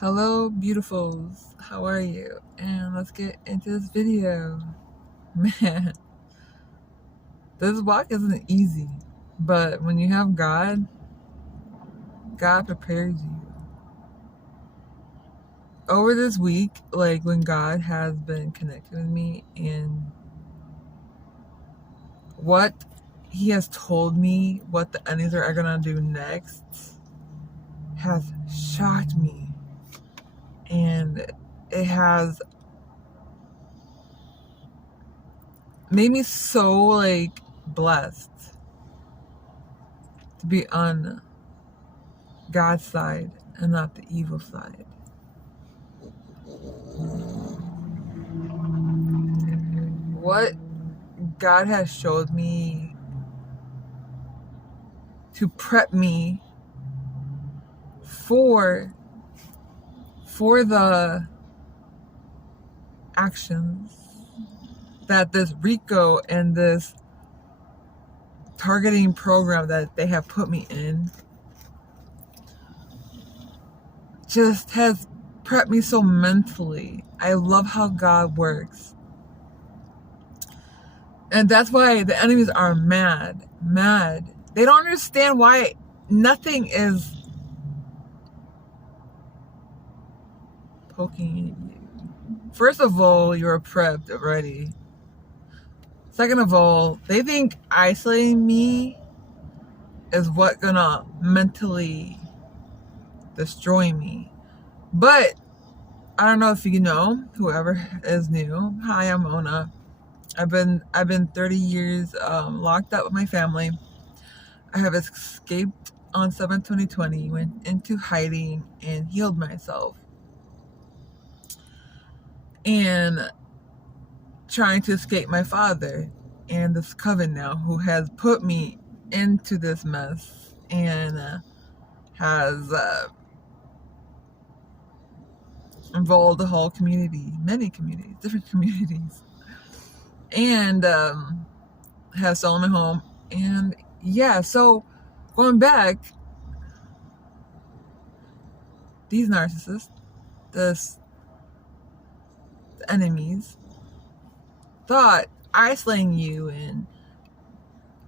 Hello, beautifuls. How are you? And let's get into this video. Man, this walk isn't easy, but when you have God, God prepares you. Over this week, like when God has been connecting with me and what He has told me, what the enemies are gonna do next, has shocked me. And it has made me so blessed to be on God's side and not the evil side. What God has showed me to prep me for the actions that this RICO and this targeting program that they have put me in just has prepped me so mentally. I love how God works. And that's why the enemies are mad. They don't understand why nothing is poking at you. First of all, you're prepped already. Second of all, they think isolating me is what's gonna mentally destroy me. But I don't know if you know, whoever is new. Hi, I'm Mona. I've been 30 years locked up with my family. I have escaped on 7/20/20, went into hiding and healed myself. And trying to escape my father and this coven now who has put me into this mess and has involved the whole community, many communities, different communities, and has stolen my home. And yeah, so going back, these narcissists, the enemies, thought isolating you and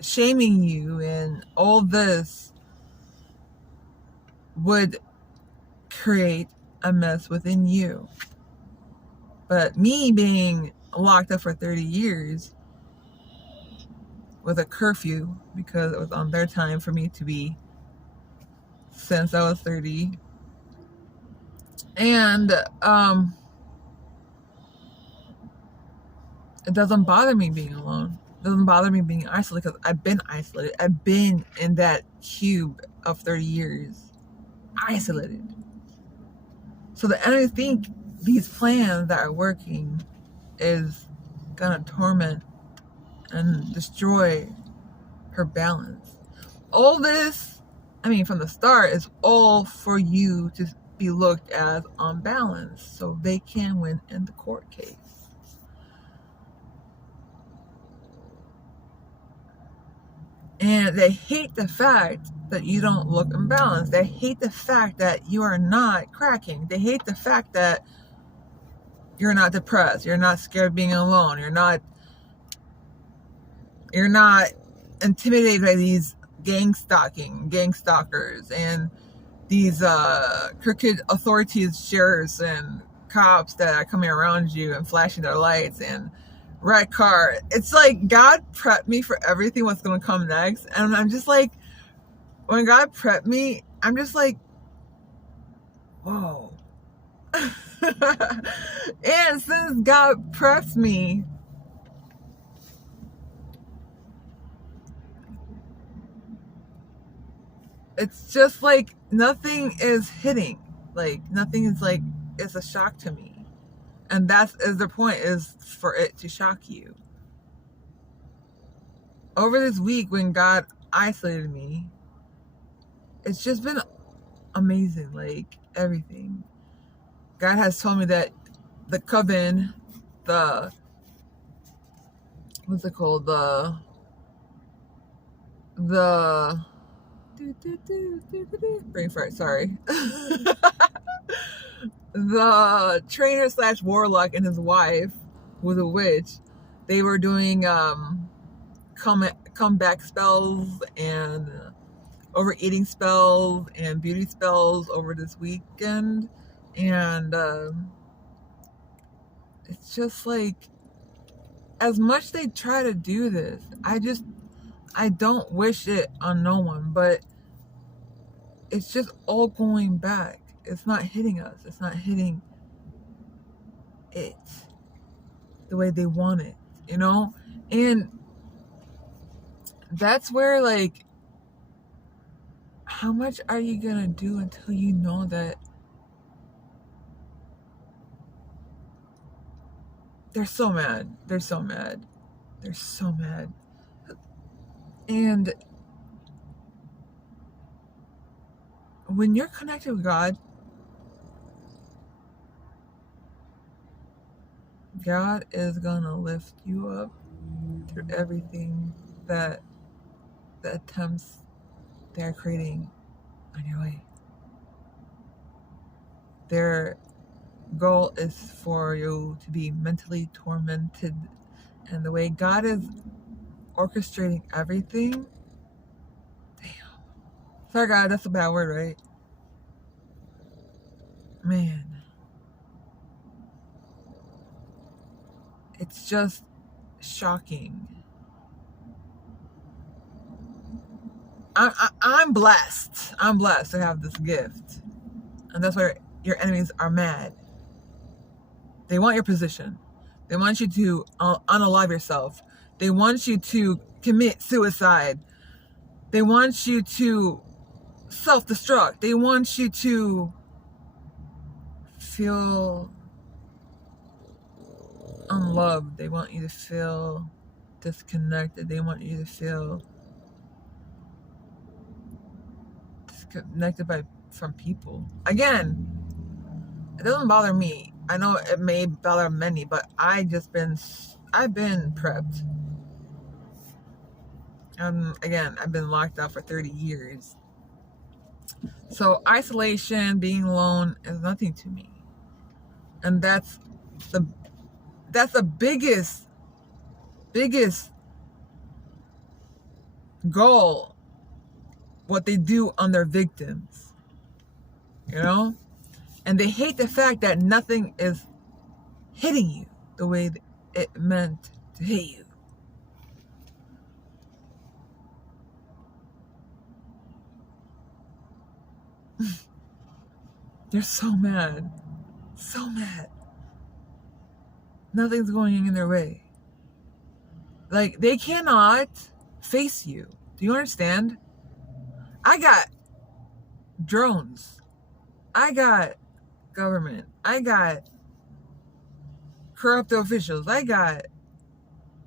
shaming you and all this would create a mess within you. But me being locked up for 30 years with a curfew, because it was on their time for me to be since I was 30, and it doesn't bother me being alone. It doesn't bother me being isolated because I've been isolated. I've been in that cube of 30 years, isolated. So the enemy think these plans that are working is gonna torment and destroy her balance. All this, from the start, is all for you to be looked as unbalanced so they can win in the court case. And they hate the fact that you don't look imbalanced. They hate the fact that you are not cracking. They hate the fact that you're not depressed. You're not scared of being alone. You're not intimidated by these gang stalkers, and these crooked authorities, sheriffs and cops that are coming around you and flashing their lights and red car. It's like God prepped me for everything what's going to come next. And I'm just like, when God prepped me, I'm just like, whoa. And since God preps me, it's just like nothing is hitting. Like nothing is like, it's a shock to me. And that's is the point, is for it to shock you. Over this week when God isolated me, it's just been amazing, like everything. God has told me that the coven, the what's it called, the brain fart, sorry. the trainer / warlock and his wife, who was a witch, they were doing comeback spells and overeating spells and beauty spells over this weekend. And it's just like, as much they try to do this, I don't wish it on no one, but it's just all going back. It's not hitting us. It's not hitting it the way they want it, you know? And that's where, like, how much are you gonna do until you know that they're so mad? They're so mad. They're so mad. And when you're connected with God, God is gonna lift you up through everything that the attempts they're creating on your way. Their goal is for you to be mentally tormented, and the way God is orchestrating everything, damn. Sorry, God, that's a bad word, right? Man, it's just shocking. I'm blessed. I'm blessed to have this gift, and that's where your enemies are mad. They want your position. They want you to unalive yourself. They want you to commit suicide. They want you to self-destruct. They want you to feel unloved. They want you to feel disconnected. They want you to feel disconnected from people. Again, it doesn't bother me. I know it may bother many, but I've been prepped. Again, I've been locked up for 30 years. So isolation, being alone is nothing to me. And that's the biggest goal, what they do on their victims. You know? And they hate the fact that nothing is hitting you the way it meant to hit you. They're so mad. So mad. Nothing's going in their way. Like, they cannot face you. Do you understand? I got drones. I got government. I got corrupt officials. I got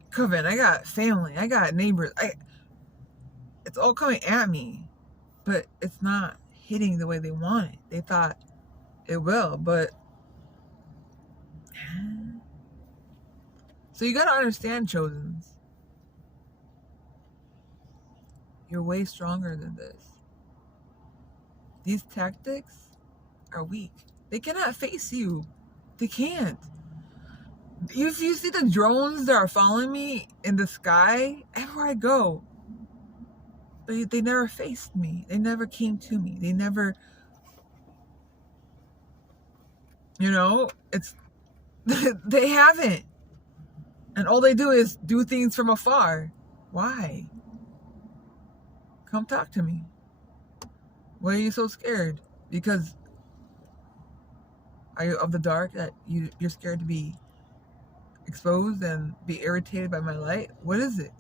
coven. I got family. I got neighbors. It's all coming at me, but it's not hitting the way they want it. They thought it will, but so you got to understand, Chosens. You're way stronger than this. These tactics are weak. They cannot face you. They can't. If you see the drones that are following me in the sky, everywhere I go, they never faced me. They never came to me. They never, it's, they haven't. And all they do is do things from afar. Why? Come talk to me. Why are you so scared? Because are you of the dark, that you're scared to be exposed and be irritated by my light? What is it?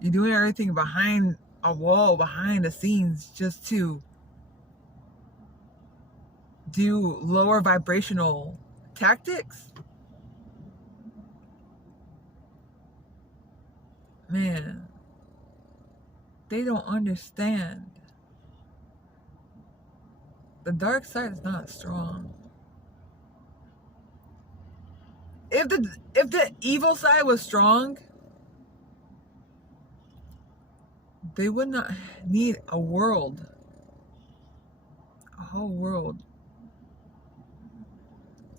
You're doing everything behind a wall, behind the scenes, just to do lower vibrational tactics? Man, they don't understand. The dark side is not strong. If the evil side was strong, they would not need a whole world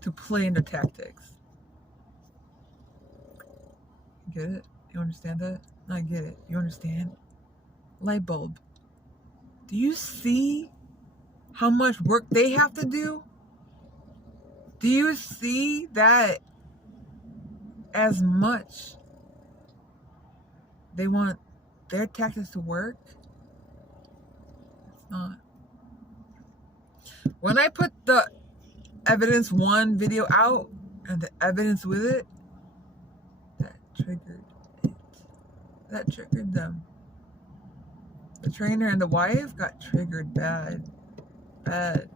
to play in their tactics. Get it? You understand that? I get it. You understand? Light bulb. Do you see how much work they have to do? Do you see that as much they want their tactics to work? It's not. When I put the evidence 1 video out and the evidence with it, that triggered it. That triggered them. The trainer and the wife got triggered bad. Bad.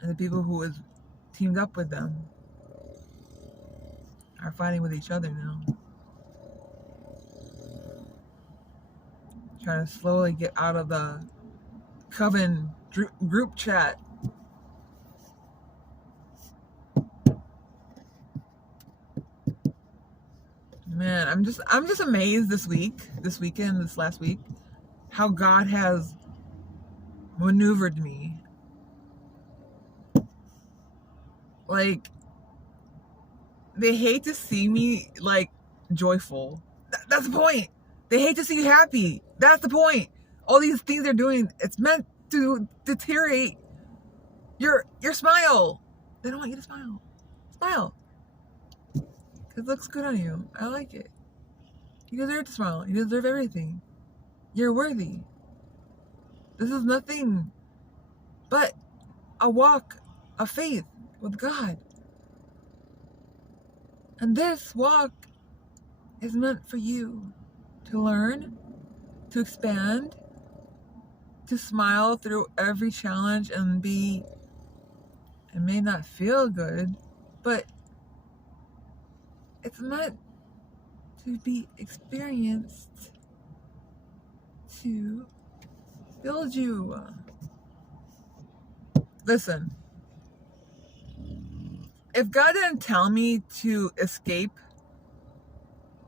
And the people who was teamed up with them are fighting with each other now. Trying to slowly get out of the Coven group chat. Man, I'm just amazed this last week, how God has maneuvered me. Like, they hate to see me like joyful. That's the point. They hate to see you happy. That's the point. All these things they're doing, it's meant to deteriorate your smile. They don't want you to smile. Smile. It looks good on you. I like it. You deserve to smile. You deserve everything. You're worthy. This is nothing but a walk of faith with God. And this walk is meant for you to learn, to expand, to smile through every challenge and it may not feel good, but it's meant to be experienced to build you. Listen, if God didn't tell me to escape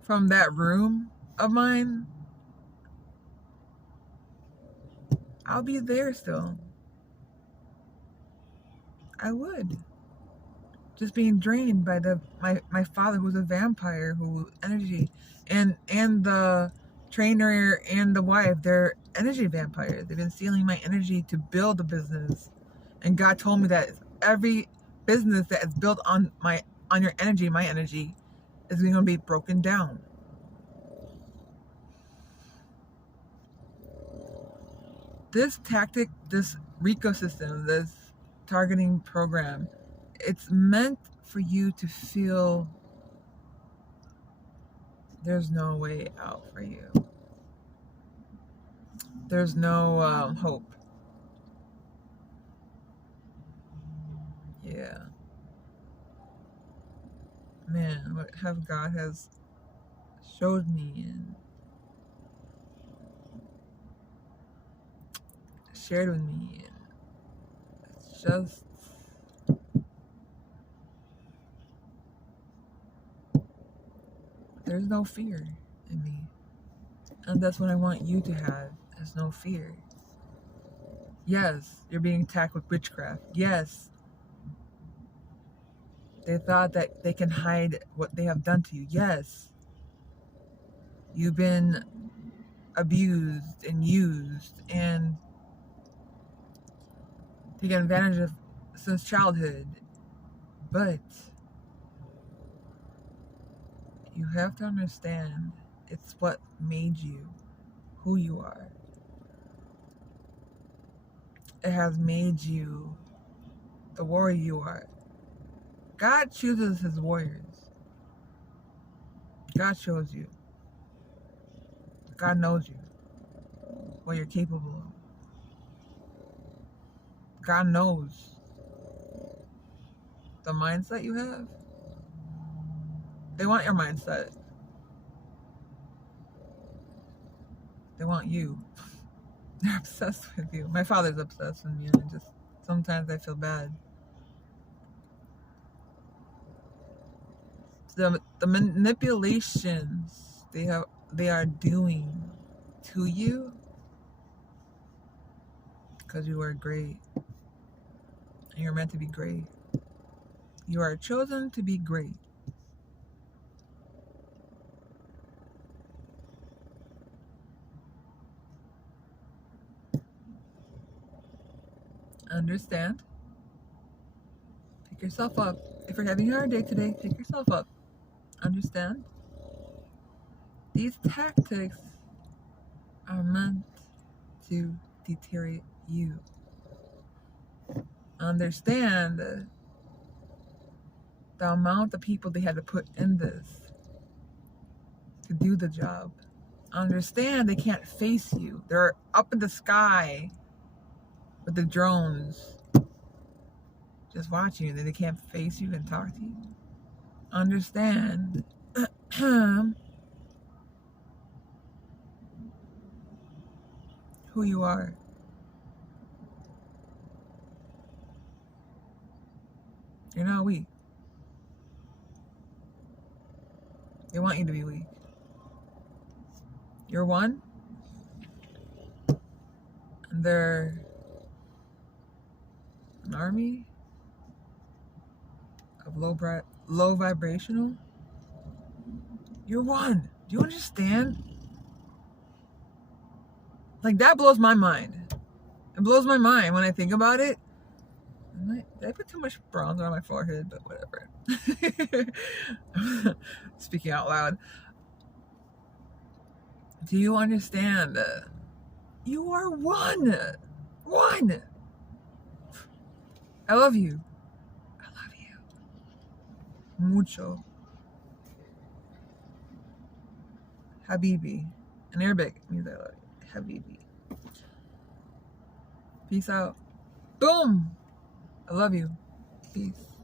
from that room of mine, I'll be there still. I would. Just being drained by my father, who's a vampire, who energy, and the trainer and the wife, they're energy vampires. They've been stealing my energy to build a business, and God told me that every business that is built on your energy, my energy, is going to be broken down. This tactic, this RICO system, this targeting program, it's meant for you to feel there's no way out for you. There's no hope. Yeah. Man, what God has showed me and shared with me, and it's just there's no fear in me. And that's what I want you to have. There's no fear. Yes, you're being attacked with witchcraft. Yes. They thought that they can hide what they have done to you. Yes. You've been abused and used and taken advantage of since childhood. But you have to understand, it's what made you who you are. It has made you the warrior you are. God chooses his warriors. God shows you. God knows you, what you're capable of. God knows the mindset you have. They want your mindset. They want you. They're obsessed with you. My father's obsessed with me, and just sometimes I feel bad. The manipulations they are doing to you, because you are great. And you're meant to be great. You are chosen to be great. Understand. Pick yourself up. If you're having a hard day today, pick yourself up. Understand. These tactics are meant to deteriorate you. Understand the amount of people they had to put in this to do the job. Understand they can't face you. They're up in the sky with the drones just watching you. They can't face you and talk to you. Understand who you are. You're not weak. They want you to be weak. You're one, and they're an army of low vibrational. You're one. Do you understand? Like, that blows my mind. It blows my mind when I think about it. Did I put too much bronzer on my forehead? But whatever. Speaking out loud. Do you understand? You are one. One. I love you. I love you. Mucho. Habibi. In Arabic means I love you. Habibi. Peace out. Boom. I love you. Peace.